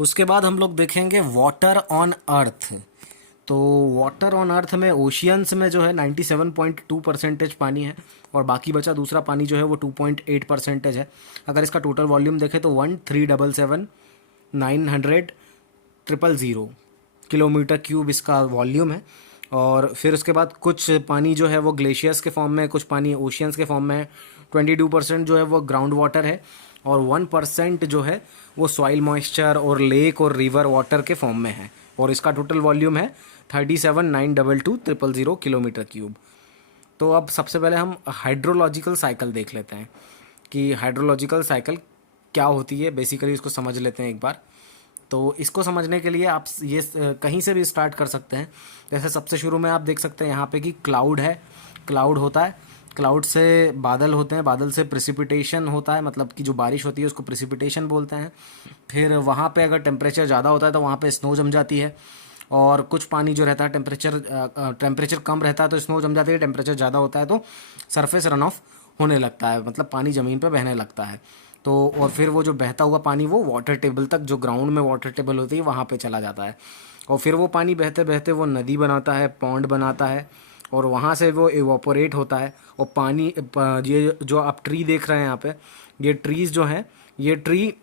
उसके बाद हम लोग देखेंगे वाटर ऑन अर्थ। तो वाटर ऑन अर्थ में ओशियंस में जो है 97.2% पानी है और बाकी बचा दूसरा पानी जो है वो 2.8% है। अगर इसका टोटल वॉल्यूम देखें तो 1,377,900,000 किलोमीटर क्यूब इसका वॉल्यूम है। और फिर उसके बाद कुछ पानी जो है वो ग्लेशियर्स के फॉर्म में, कुछ पानी ओशियंस के फॉर्म में है। 22% जो है वो ग्राउंड वाटर है और 1% जो है वो सॉइल मॉइस्चर और लेक और रिवर वाटर के फॉर्म में है। और इसका टोटल वॉल्यूम है 37,922,000 किलोमीटर क्यूब। तो अब सबसे पहले हम हाइड्रोलॉजिकल साइकिल देख लेते हैं कि हाइड्रोलॉजिकल साइकिल क्या होती है। बेसिकली इसको समझ लेते हैं एक बार। तो इसको समझने के लिए आप ये कहीं से भी स्टार्ट कर सकते हैं। जैसे सबसे शुरू में आप देख सकते हैं यहाँ पे कि क्लाउड है, क्लाउड होता है, क्लाउड से बादल होते हैं, बादल से प्रेसिपिटेशन होता है, मतलब कि जो बारिश होती है उसको प्रेसिपिटेशन बोलते हैं। फिर वहाँ पे अगर टेम्परेचर ज़्यादा होता है तो वहाँ पे स्नो जम जाती है। और कुछ पानी जो रहता है टेम्परेचर कम रहता है तो स्नो जम जाती है, टेम्परेचर ज़्यादा होता है तो सरफेस रन ऑफ होने लगता है, मतलब पानी ज़मीन पर बहने लगता है। तो और फिर वो जो बहता हुआ पानी वो वाटर टेबल तक, जो ग्राउंड में वाटर टेबल होती है वहाँ पे चला जाता है। और फिर वो पानी बहते बहते वो नदी बनाता है, पॉन्ड बनाता है और वहाँ से वो इवापोरेट होता है। और पानी ये जो आप ट्री देख रहे हैं यहाँ पे, ये ट्रीज़ जो हैं, ये ट्री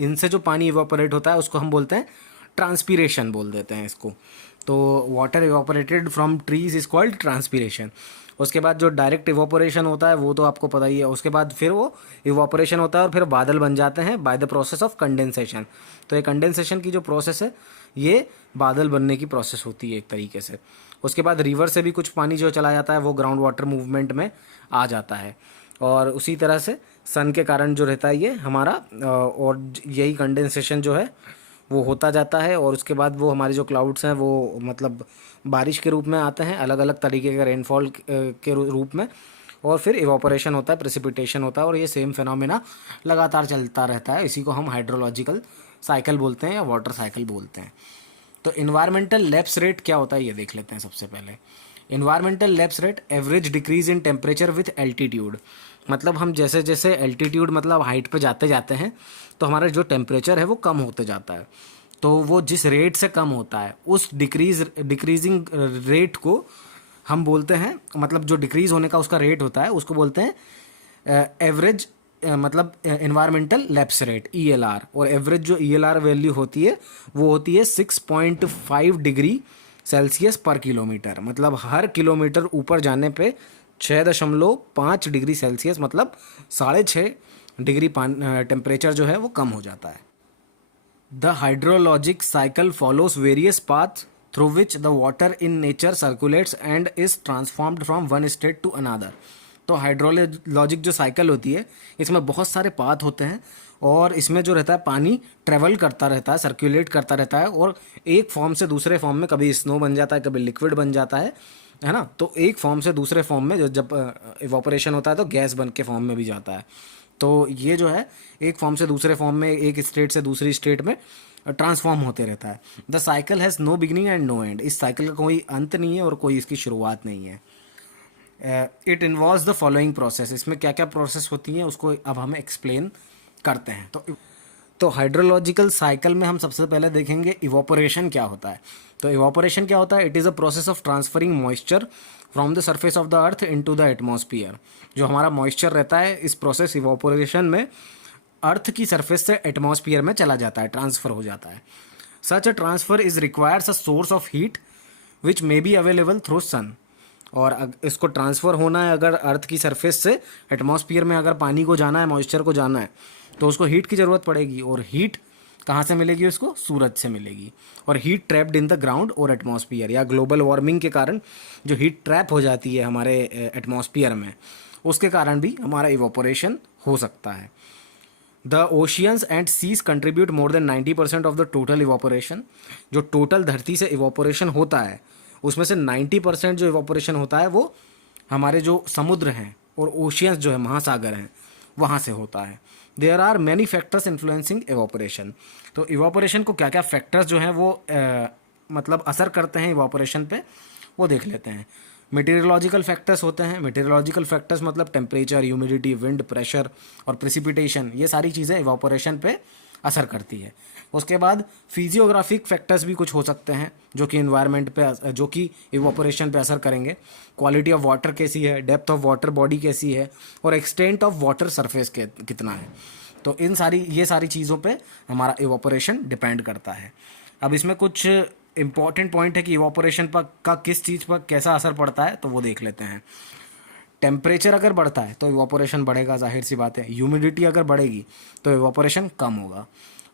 इनसे जो पानी इवापोरेट होता है उसको हम बोलते हैं ट्रांसपीरेशन बोल देते हैं इसको। तो water evaporated from trees is called transpiration. उसके बाद जो डायरेक्ट इवापोरेशन होता है वो तो आपको पता ही है। उसके बाद फिर वो इवापोरेशन होता है और फिर बादल बन जाते हैं by the process of condensation. तो ये कंडेंसेशन की जो प्रोसेस है ये बादल बनने की प्रोसेस होती है एक तरीके से। उसके बाद रिवर से भी कुछ पानी जो चला जाता है वो ग्राउंड वाटर मूवमेंट में आ जाता है। और उसी तरह से सन के कारण जो रहता है ये हमारा और यही कंडेंसेशन जो है वो होता जाता है। और उसके बाद वो हमारे जो क्लाउड्स हैं वो मतलब बारिश के रूप में आते हैं, अलग अलग तरीके के रेनफॉल के रूप में। और फिर इवापोरेशन होता है, प्रेसिपिटेशन होता है और ये सेम फिनोमेना लगातार चलता रहता है। इसी को हम हाइड्रोलॉजिकल साइकिल बोलते हैं या वाटर साइकिल बोलते हैं। तो इन्वायरमेंटल लैप्स रेट क्या होता है ये देख लेते हैं सबसे पहले। Environmental lapse rate average decrease in temperature with altitude. मतलब हम जैसे जैसे एल्टीट्यूड मतलब हाइट पे जाते जाते हैं तो हमारा जो टेम्परेचर है वो कम होते जाता है। तो वो जिस रेट से कम होता है उस डिक्रीजिंग रेट को हम बोलते हैं, मतलब जो डिक्रीज होने का उसका रेट होता है उसको बोलते हैं एवरेज, मतलब इन्वायरमेंटल लैप्स रेट ELR। और एवरेज जो ELR वैल्यू होती है वो होती है 6.5 डिग्री सेल्सियस पर किलोमीटर। मतलब हर किलोमीटर ऊपर जाने पे 6.5 डिग्री सेल्सियस मतलब 6.5 डिग्री टेम्परेचर जो है वो कम हो जाता है। The hydrologic cycle follows various path through which the water in nature circulates and is transformed from one state to another. तो हाइड्रोलॉजिक जो साइकिल होती है इसमें बहुत सारे पाथ होते हैं और इसमें जो रहता है पानी ट्रेवल करता रहता है, सर्कुलेट करता रहता है और एक फॉर्म से दूसरे फॉर्म में कभी स्नो बन जाता है, कभी लिक्विड बन जाता है ना। तो एक फॉर्म से दूसरे फॉर्म में जब इवापोरेशन होता है तो गैस बन के फॉर्म में भी जाता है। तो ये जो है एक फॉर्म से दूसरे फॉर्म में, एक स्टेट से दूसरी स्टेट में ट्रांसफॉर्म होते रहता है। The cycle has no beginning and no end. इस साइकिल का कोई अंत नहीं है और कोई इसकी शुरुआत नहीं है। It involves the following process. इसमें क्या क्या प्रोसेस होती हैं उसको अब हम एक्सप्लेन करते हैं। तो हाइड्रोलॉजिकल साइकिल में हम सबसे पहले देखेंगे इवापोरेशन क्या होता है। तो इवापोरेशन क्या होता है? It is a process of transferring moisture from the surface of the earth into the atmosphere. जो हमारा मॉइस्चर रहता है इस प्रोसेस इवापोरेशन में अर्थ की सरफेस से एटमॉस्फियर में चला जाता है, ट्रांसफर हो जाता है। Such a transfer is requires a source of heat which may be available through sun. और इसको ट्रांसफ़र होना है अगर अर्थ की सरफेस से एटमॉस्फियर में, अगर पानी को जाना है, मॉइस्चर को जाना है तो उसको हीट की ज़रूरत पड़ेगी। और हीट कहाँ से मिलेगी? उसको सूरज से मिलेगी। और heat trapped in the ground और एटमॉस्फियर, या ग्लोबल वार्मिंग के कारण जो हीट ट्रैप हो जाती है हमारे एटमॉस्फियर में, उसके कारण भी हमारा इवापोरेशन हो सकता है। The oceans and seas contribute more than 90% of the total evaporation. जो टोटल धरती से इवापोरेशन होता है उसमें से 90% जो इवापोरेशन होता है वो हमारे जो समुद्र हैं और ओशियंस जो है, महासागर हैं, वहाँ से होता है। There are many factors influencing evaporation. तो इवापोरेशन को क्या क्या फैक्टर्स जो हैं वो मतलब असर करते हैं इवापोरेशन पे, वो देख लेते हैं। मेटीरियोलॉजिकल फैक्टर्स होते हैं। मेटीरियोलॉजिकल फैक्टर्स मतलब टेम्परेचर, ह्यूमिडिटी, विंड, प्रेशर और प्रेसिपिटेशन, ये सारी चीज़ें इवापोरेशन पे असर करती है। उसके बाद फिजियोग्राफिक फैक्टर्स भी कुछ हो सकते हैं जो कि इन्वायरमेंट पे, जो कि इवोपोरेशन पे असर करेंगे। क्वालिटी ऑफ वाटर कैसी है, डेप्थ ऑफ वाटर बॉडी कैसी है, और एक्सटेंट ऑफ वाटर सरफेस के कितना है। तो ये सारी चीज़ों पे हमारा इवोपोरेशन डिपेंड करता है। अब इसमें कुछ इंपॉर्टेंट पॉइंट है कि इवोपोरेशन पर का किस चीज़ पर कैसा असर पड़ता है, तो वो देख लेते हैं। टेम्परेचर अगर बढ़ता है तो इवोपोरेशन बढ़ेगा, जाहिर सी बात है। ह्यूमिडिटी अगर बढ़ेगी तो इवोपोरेशन कम होगा।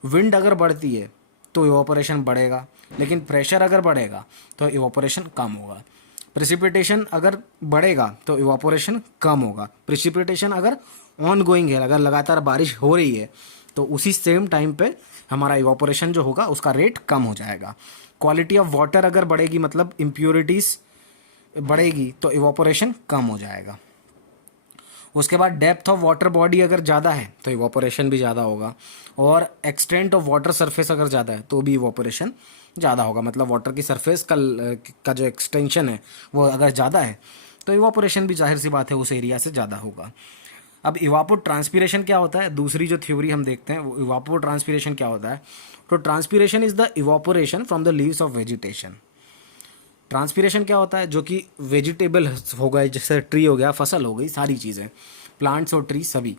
विंड अगर बढ़ती है तो इवोपोरेशन बढ़ेगा, लेकिन प्रेशर अगर बढ़ेगा तो इवोपोरेशन कम होगा। प्रेसिपिटेशन अगर बढ़ेगा तो इवोपोरेशन कम होगा। प्रेसिपिटेशन अगर ऑन गोइंग है, अगर लगातार बारिश हो रही है, तो उसी सेम टाइम पे हमारा इवोपोरेशन जो होगा उसका रेट कम हो जाएगा। क्वालिटी ऑफ वाटर अगर बढ़ेगी, मतलब इम्प्योरिटीज़ बढ़ेगी, तो इवोपोरेशन कम हो जाएगा। उसके बाद डेप्थ ऑफ वाटर बॉडी अगर ज़्यादा है तो इवोपोरेशन भी ज़्यादा होगा, और एक्सटेंट ऑफ वाटर सरफेस अगर ज़्यादा है तो भी इवोपोरेशन ज़्यादा होगा। मतलब वाटर की सरफेस का जो एक्सटेंशन है वो अगर ज़्यादा है तो इवोपोरेशन भी जाहिर सी बात है उस एरिया से ज़्यादा होगा। अब इवापो ट्रांसपीरेशन क्या होता है, दूसरी जो थ्योरी हम देखते हैं वो इवापो ट्रांसपीरेशन क्या होता है। तो transpiration is the evaporation from the leaves of vegetation. Transpiration क्या होता है, जो कि वेजिटेबल हो गए, जैसे ट्री हो गया, फसल हो गई, सारी चीज़ें, प्लांट्स और ट्री सभी,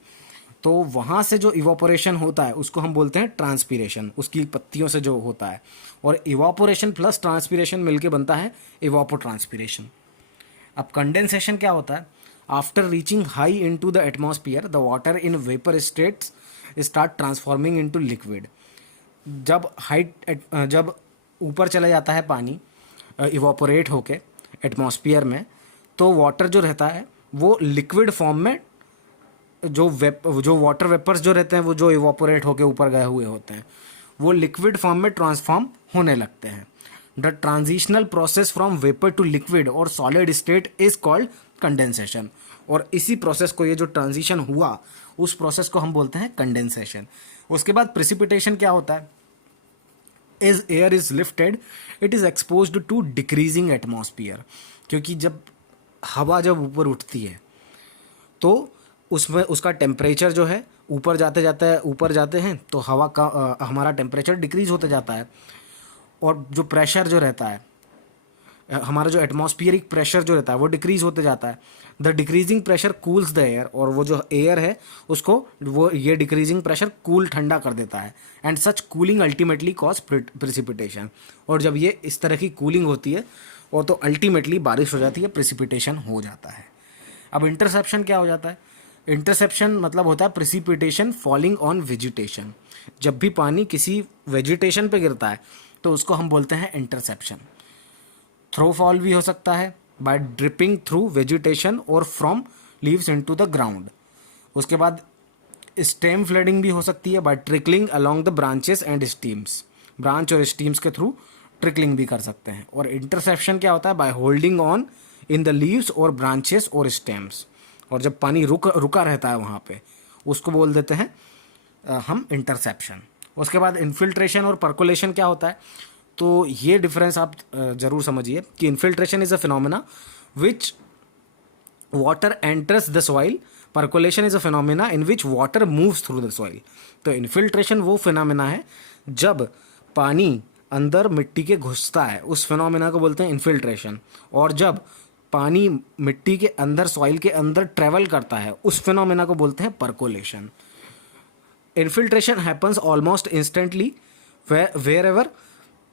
तो वहाँ से जो इवापोरेशन होता है उसको हम बोलते हैं ट्रांसपीरेशन, उसकी पत्तियों से जो होता है। और इवापोरेशन प्लस ट्रांसपीरेशन मिलके बनता है इवापो ट्रांसपीरेशन। अब कंडेंसेशन क्या होता है, after reaching high into the atmosphere the water in vapour states start transforming into liquid. जब ऊपर चला जाता है पानी इवापोरेट होके एटमॉस्फेयर में, तो वाटर जो रहता है वो लिक्विड फॉर्म में, जो वाटर वेपर्स जो रहते हैं वो जो इवापोरेट होके ऊपर गए हुए होते हैं, वो लिक्विड फॉर्म में ट्रांसफॉर्म होने लगते हैं। The transitional process from vapour to liquid और solid state is called condensation. और इसी प्रोसेस को, ये जो ट्रांजिशन हुआ उस प्रोसेस को हम बोलते हैं कंडेंसेशन। उसके बाद प्रेसिपिटेशन क्या होता है, as air is lifted it is exposed to decreasing atmosphere. क्योंकि जब हवा जब ऊपर उठती है तो उसमें उसका टेम्परेचर जो है ऊपर जाते हैं तो हवा का हमारा टेम्परेचर डिक्रीज होते जाता है। और जो प्रेशर जो रहता है, हमारा जो एटमॉस्फियरिक प्रेशर जो रहता है वो डिक्रीज होते जाता है। The decreasing pressure cools the air, और वो जो एयर है उसको वो ये डिक्रीजिंग प्रेशर कूल ठंडा कर देता है। And such cooling ultimately cause precipitation. और जब ये इस तरह की कूलिंग होती है और तो अल्टीमेटली बारिश हो जाती है, प्रेसिपिटेशन हो जाता है। अब इंटरसेप्शन क्या हो जाता है, इंटरसेप्शन मतलब होता है प्रेसिपिटेशन फॉलिंग ऑन वेजिटेशन। जब भी पानी किसी वेजिटेशन पे गिरता है तो उसको हम बोलते हैं इंटरसेप्शन। थ्रोफॉल भी हो सकता है बाय ड्रिपिंग थ्रू वेजिटेशन और from leaves into the ground. उसके बाद स्टेम फ्लडिंग भी हो सकती है by trickling along the branches and stems. Branch और स्टीम्स के थ्रू ट्रिकलिंग भी कर सकते हैं। और इंटरसेप्शन क्या होता है, by holding on in the leaves और ब्रांचेस और स्टेम्स। और जब पानी रुका रहता है वहाँ पे, उसको बोल देते हैं हम इंटरसेप्शन। उसके बाद इन्फिल्ट्रेशन और पर्कोलेशन क्या होता है, तो ये डिफरेंस आप ज़रूर समझिए कि infiltration is a phenomena which water enters the soil, percolation is a phenomena in which water moves through the soil. तो इन्फिल्ट्रेशन वो फिनोमेना है जब पानी अंदर मिट्टी के घुसता है, उस फिनोमेना को बोलते हैं इन्फिल्ट्रेशन। और जब पानी मिट्टी के अंदर, सॉइल के अंदर ट्रेवल करता है, उस फिनोमेना को बोलते हैं percolation. Infiltration happens almost instantly wherever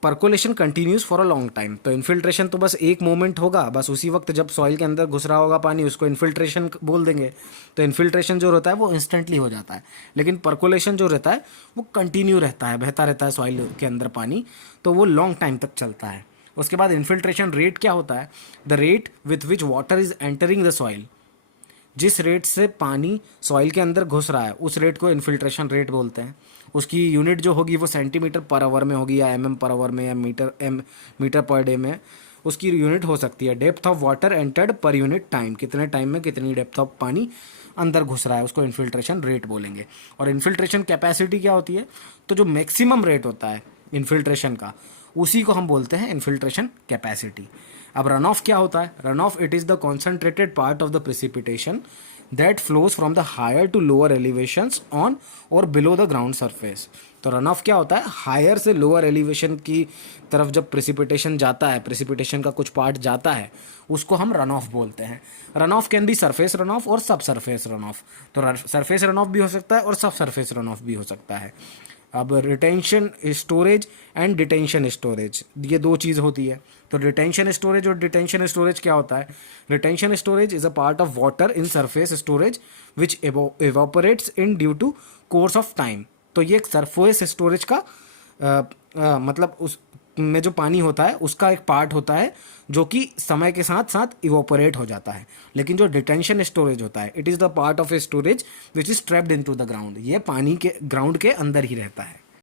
percolation continues for a long time. तो इन्फिल्ट्रेशन तो बस एक मोमेंट होगा, बस उसी वक्त जब सॉइल के अंदर घुस रहा होगा पानी, उसको इन्फिल्ट्रेशन बोल देंगे। तो इन्फिल्ट्रेशन जो रहता है वो इंस्टेंटली हो जाता है, लेकिन पर्कोलेशन जो रहता है वो कंटिन्यू रहता है, बहता रहता है सॉइल के अंदर पानी, तो वो लॉन्ग टाइम तक चलता है। उसके बाद इन्फिल्ट्रेशन रेट क्या होता है, the rate with which water is entering the soil. जिस रेट से पानी सॉइल के अंदर घुस रहा है उस रेट को इन्फिल्ट्रेशन रेट बोलते हैं। उसकी यूनिट जो होगी वो सेंटीमीटर पर आवर में होगी, या एमएम पर आवर में, या मीटर पर डे में उसकी यूनिट हो सकती है। Depth of water entered per unit time, कितने टाइम में कितनी डेप्थ ऑफ पानी अंदर घुस रहा है, उसको इन्फिल्ट्रेशन रेट बोलेंगे। और इन्फिल्ट्रेशन कैपेसिटी क्या होती है, तो जो मैक्सिमम रेट होता है इन्फिल्ट्रेशन का, उसी को हम बोलते हैं इन्फिल्ट्रेशन कैपेसिटी। अब रन ऑफ क्या होता है, run off it is the concentrated part of the precipitation that flows from the higher to lower elevations on और बिलो द ग्राउंड सरफेस। तो रन ऑफ क्या होता है, हायर से लोअर एलिवेशन की तरफ जब प्रेसिपिटेशन जाता है, प्रेसिपिटेशन का कुछ पार्ट जाता है, उसको हम रन ऑफ बोलते हैं। Run of can be surface run of और सब सरफेस रन ऑफ। तो सरफेस रन ऑफ भी हो सकता है और सब सरफेस रन ऑफ भी हो सकता है। अब retention storage and detention storage, ये दो चीज़ होती है। तो रिटेंशन स्टोरेज और डिटेंशन स्टोरेज क्या होता है? Retention storage is a part of water in surface storage which evaporates in due to course of time. तो ये एक सरफेस स्टोरेज का मतलब उस में जो पानी होता है उसका एक पार्ट होता है जो कि समय के साथ साथ इवोपरेट हो जाता है। लेकिन जो डिटेंशन स्टोरेज होता है, it is the part of a storage which is trapped into the ground, ये पानी के ग्राउंड के अंदर ही रहता है।